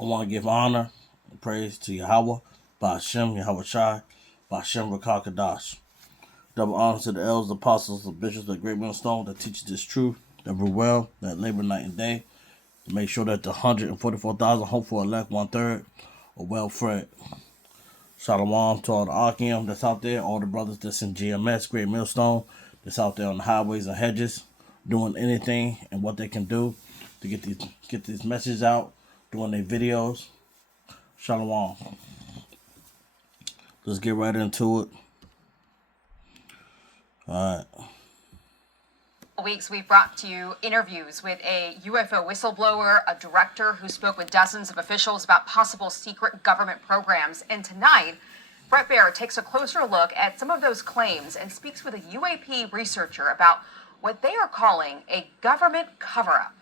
I want to give honor and praise to Yahweh, Ba'Shem, Yahweh Shai, Ba'Shem Rakah Kadash. Double honor to the elders, apostles, and bishops of the Great Millstone that teaches this truth, that rule well, that labor night and day, to make sure that the 144,000 hopeful elect 1/3 are well fed. Shalom to all the Akim that's out there, all the brothers that's in GMS, Great Millstone, that's out there on the highways and hedges, doing anything and what they can do to get these messages out, doing their videos. Shalom. Let's get right into it. All right. Weeks we've brought to you interviews with a UFO whistleblower, a director who spoke with dozens of officials about possible secret government programs. And tonight, Brett Baer takes a closer look at some of those claims and speaks with a UAP researcher about what they are calling a government cover-up.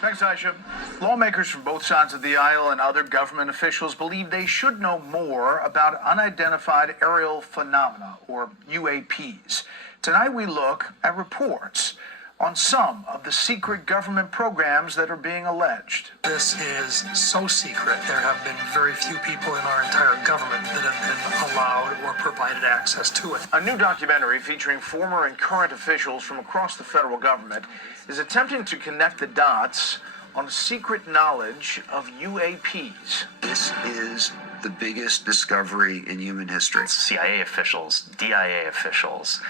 Thanks, Aisha. Lawmakers from both sides of the aisle and other government officials believe they should know more about unidentified aerial phenomena, or UAPs. Tonight we look at reports on some of the secret government programs that are being alleged. This is so secret. There have been very few people in our entire government that have been allowed or provided access to it. A new documentary featuring former and current officials from across the federal government is attempting to connect the dots on secret knowledge of UAPs. This is the biggest discovery in human history. CIA officials, DIA officials,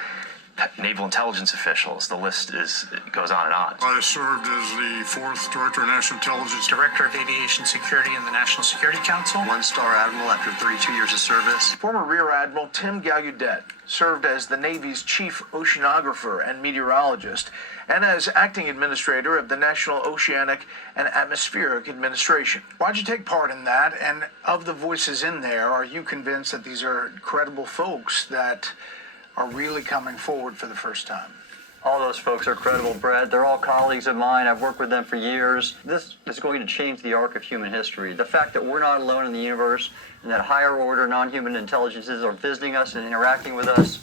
naval intelligence officials, the list goes on and on. I served as the 4th Director of National Intelligence, Director of Aviation Security in the National Security Council. One-star admiral after 32 years of service. Former Rear Admiral Tim Gallaudet served as the Navy's chief oceanographer and meteorologist, and as acting administrator of the National Oceanic and Atmospheric Administration. Why'd you take part in that? And of the voices in there, are you convinced that these are credible folks that are really coming forward for the first time? All those folks are credible, Brad. They're all colleagues of mine. I've worked with them for years. This is going to change the arc of human history. The fact that we're not alone in the universe and that higher order non-human intelligences are visiting us and interacting with us,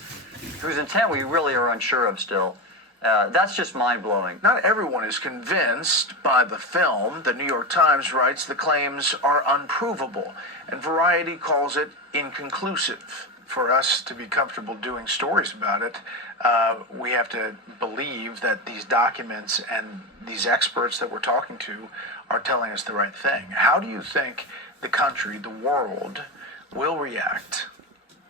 whose intent we really are unsure of still. That's just mind-blowing. Not everyone is convinced by the film. The New York Times writes the claims are unprovable, and Variety calls it inconclusive. For us to be comfortable doing stories about it, we have to believe that these documents and these experts that we're talking to are telling us the right thing. How do you think the country, the world, will react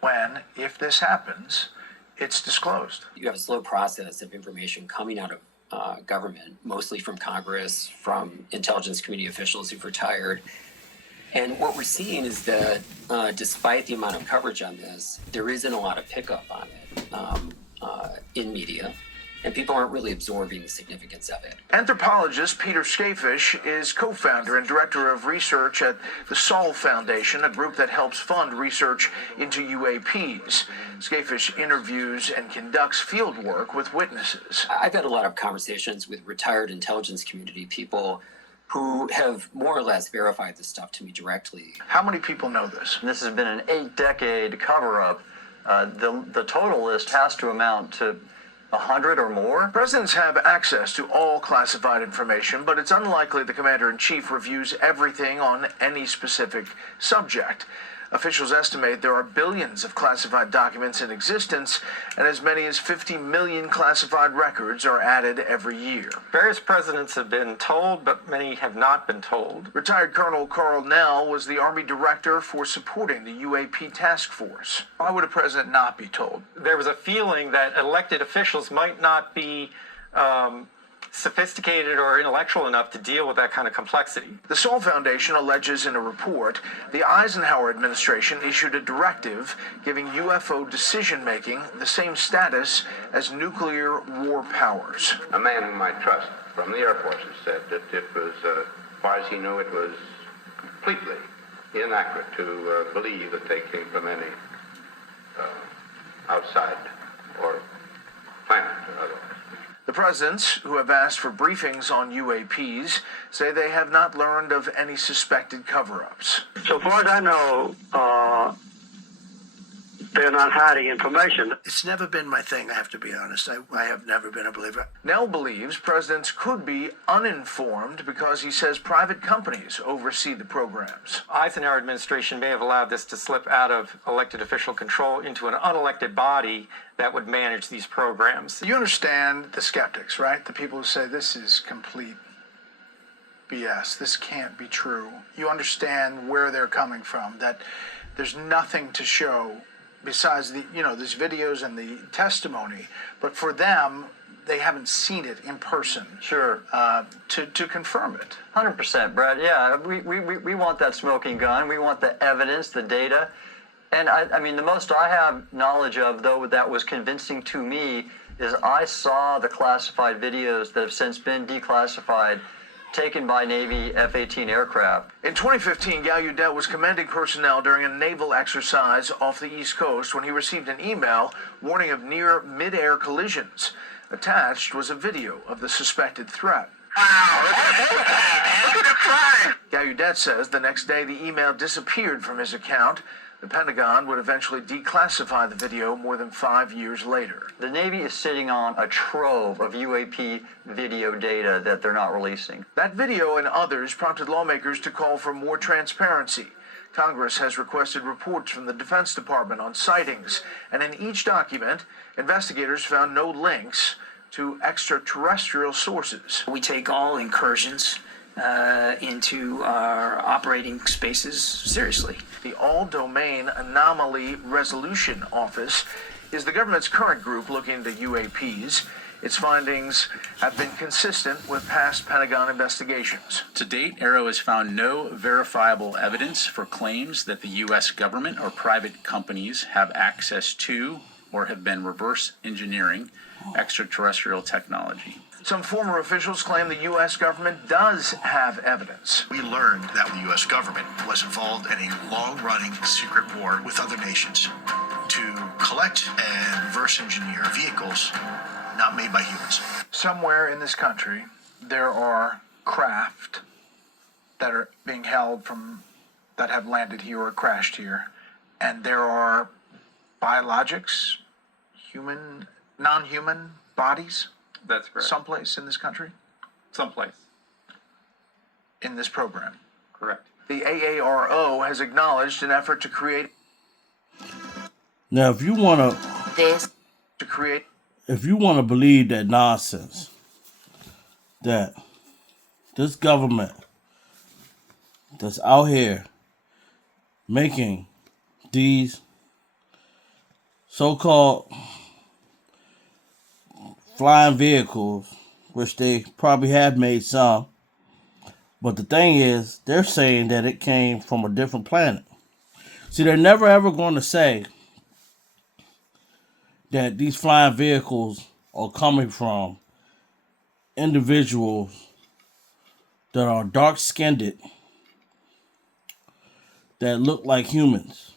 when, if this happens, it's disclosed? You have a slow process of information coming out of government, mostly from Congress, from intelligence community officials who've retired. And what we're seeing is that despite the amount of coverage on this, there isn't a lot of pickup on it in media, and people aren't really absorbing the significance of it. Anthropologist Peter Skafish is co-founder and director of research at the Sol Foundation, a group that helps fund research into UAPs. Skafish interviews and conducts field work with witnesses. I've had a lot of conversations with retired intelligence community people who have more or less verified this stuff to me directly. How many people know this? This has been an 8-decade cover-up. The total list has to amount to 100 or more. Presidents have access to all classified information, but it's unlikely the commander-in-chief reviews everything on any specific subject. Officials estimate there are billions of classified documents in existence, and as many as 50 million classified records are added every year. Various presidents have been told, but many have not been told. Retired Colonel Carl Nell was the Army director for supporting the UAP task force. Why would a president not be told? There was a feeling that elected officials might not be sophisticated or intellectual enough to deal with that kind of complexity. The Sol Foundation alleges in a report the Eisenhower administration issued a directive giving UFO decision-making the same status as nuclear war powers. A man whom I trust from the Air Force has said that it was, as far as he knew, it was completely inaccurate to believe that they came from any outside or planet or otherwise. The presidents, who have asked for briefings on UAPs, say they have not learned of any suspected cover-ups. So far as I know, They're not hiding information. It's never been my thing, I have to be honest. I have never been a believer. Nell believes presidents could be uninformed because he says private companies oversee the programs. Eisenhower administration may have allowed this to slip out of elected official control into an unelected body that would manage these programs. You understand the skeptics, right? The people who say this is complete BS. This can't be true. You understand where they're coming from, that there's nothing to show besides these videos and the testimony. But for them, they haven't seen it in person. Sure. To confirm it. 100%, Brad. Yeah, we want that smoking gun. We want the evidence, the data. And I mean, the most I have knowledge of, though, that was convincing to me is I saw the classified videos that have since been declassified, taken by Navy F-18 aircraft. In 2015, Gallaudet was commending personnel during a naval exercise off the East Coast when he received an email warning of near mid-air collisions. Attached was a video of the suspected threat. Gallaudet says the next day the email disappeared from his account. The Pentagon would eventually declassify the video more than 5 years later. The Navy is sitting on a trove of UAP video data that they're not releasing. That video and others prompted lawmakers to call for more transparency. Congress has requested reports from the Defense Department on sightings, and in each document, investigators found no links to extraterrestrial sources. We take all incursions into our operating spaces seriously. The All-Domain Anomaly Resolution Office is the government's current group looking into UAPs. Its findings have been consistent with past Pentagon investigations. To date, AARO has found no verifiable evidence for claims that the U.S. government or private companies have access to or have been reverse engineering extraterrestrial technology. Some former officials claim the U.S. government does have evidence. We learned that the U.S. government was involved in a long-running secret war with other nations to collect and reverse engineer vehicles not made by humans. Somewhere in this country, there are craft that are being held that have landed here or crashed here, and there are biologics, non-human bodies. That's correct. Someplace in this country? Someplace. In this program? Correct. The AARO has acknowledged an effort to create... Now, if you want to believe that nonsense, that this government that's out here making these so-called flying vehicles, which they probably have made some, but the thing is, they're saying that it came from a different planet. See, they're never ever going to say that these flying vehicles are coming from individuals that are dark-skinned, that look like humans.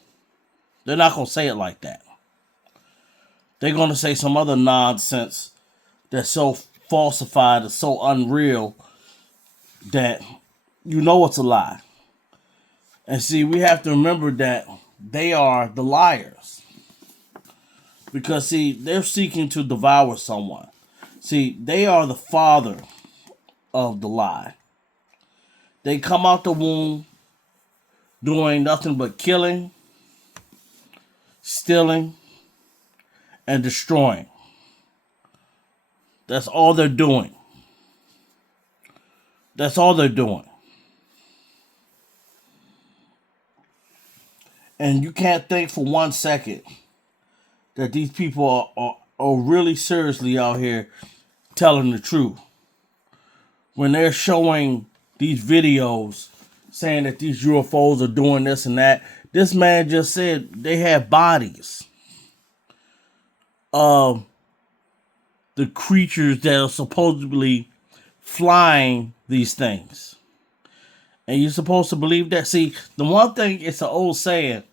They're not going to say it like that. They're going to say some other nonsense that's so falsified and so unreal that you know it's a lie. And see, we have to remember that they are the liars. Because, see, they're seeking to devour someone. See, they are the father of the lie. They come out the womb doing nothing but killing, stealing, and destroying. That's all they're doing. That's all they're doing. And you can't think for 1 second that these people are really seriously out here telling the truth. When they're showing these videos saying that these UFOs are doing this and that, this man just said they have bodies of the creatures that are supposedly flying these things. And you're supposed to believe that. See, the one thing, it's an old saying,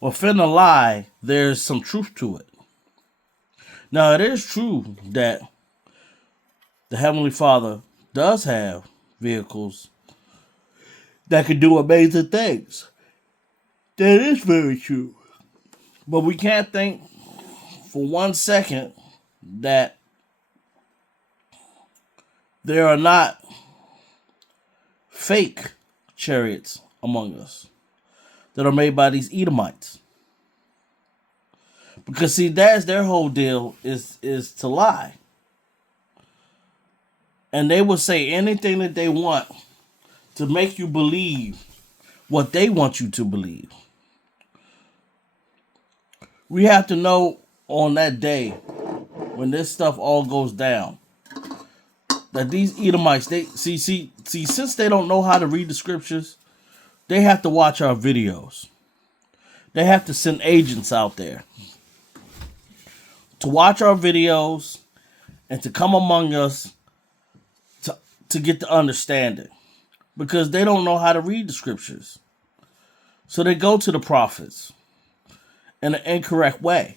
within a lie, there's some truth to it. Now, it is true that the Heavenly Father does have vehicles that can do amazing things. That is very true. But we can't think for 1 second that there are not fake chariots among us that are made by these Edomites. Because see, that's their whole deal is to lie. And they will say anything that they want to make you believe what they want you to believe. We have to know on that day when this stuff all goes down that these Edomites, they see, since they don't know how to read the scriptures, they have to watch our videos. They have to send agents out there to watch our videos and to come among us to get the understanding. Because they don't know how to read the scriptures. So they go to the prophets in an incorrect way.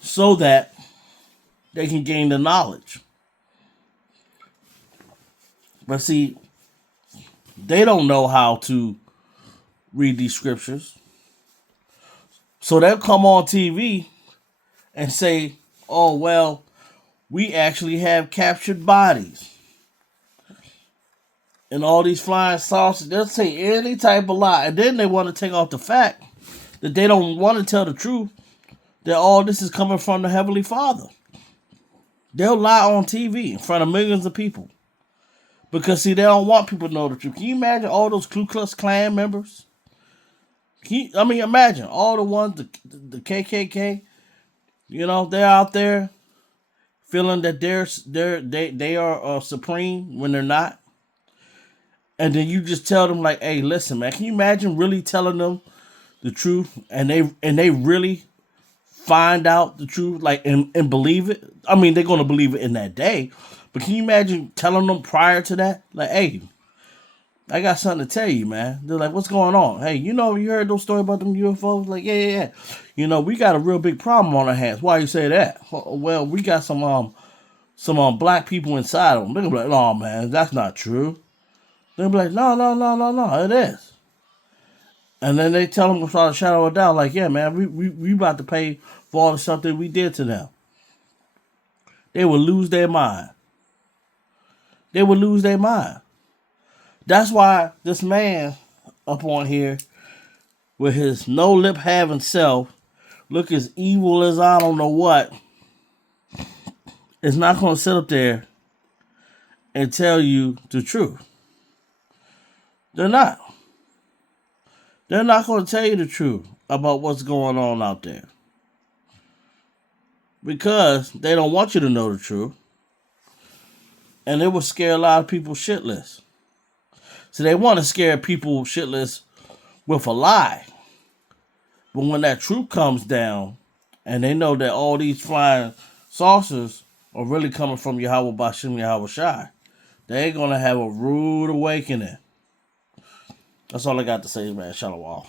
So that they can gain the knowledge. But see, they don't know how to read these scriptures. So they'll come on TV and say, oh, well, we actually have captured bodies. And all these flying saucers, they'll say any type of lie. And then they want to take off the fact that they don't want to tell the truth, that all this is coming from the Heavenly Father. They'll lie on TV in front of millions of people. Because, see, they don't want people to know the truth. Can you imagine all those Ku Klux Klan members? Imagine all the ones, the KKK, they're out there feeling that they are supreme when they're not. And then you just tell them like, hey, listen, man, can you imagine really telling them the truth and they really find out the truth, like, and believe it? I mean, they're going to believe it in that day. But can you imagine telling them prior to that? Like, hey, I got something to tell you, man. They're like, what's going on? Hey, you heard those stories about them UFOs? Like, yeah. We got a real big problem on our hands. Why you say that? Well, we got some black people inside of them. They're going to be like, no, man, that's not true. They'll be like, no, it is. And then they tell them without a shadow of a doubt, like, yeah, man, we about to pay for all the stuff that we did to them. They would lose their mind. That's why this man up on here with his no lip having self, look as evil as I don't know what, is not going to sit up there and tell you the truth. They're not. They're not going to tell you the truth about what's going on out there. Because they don't want you to know the truth. And it will scare a lot of people shitless. So they want to scare people shitless with a lie. But when that truth comes down, and they know that all these flying saucers are really coming from Yahweh Bashem Yahweh Shai, they're going to have a rude awakening. That's all I got to say, man. Shalom.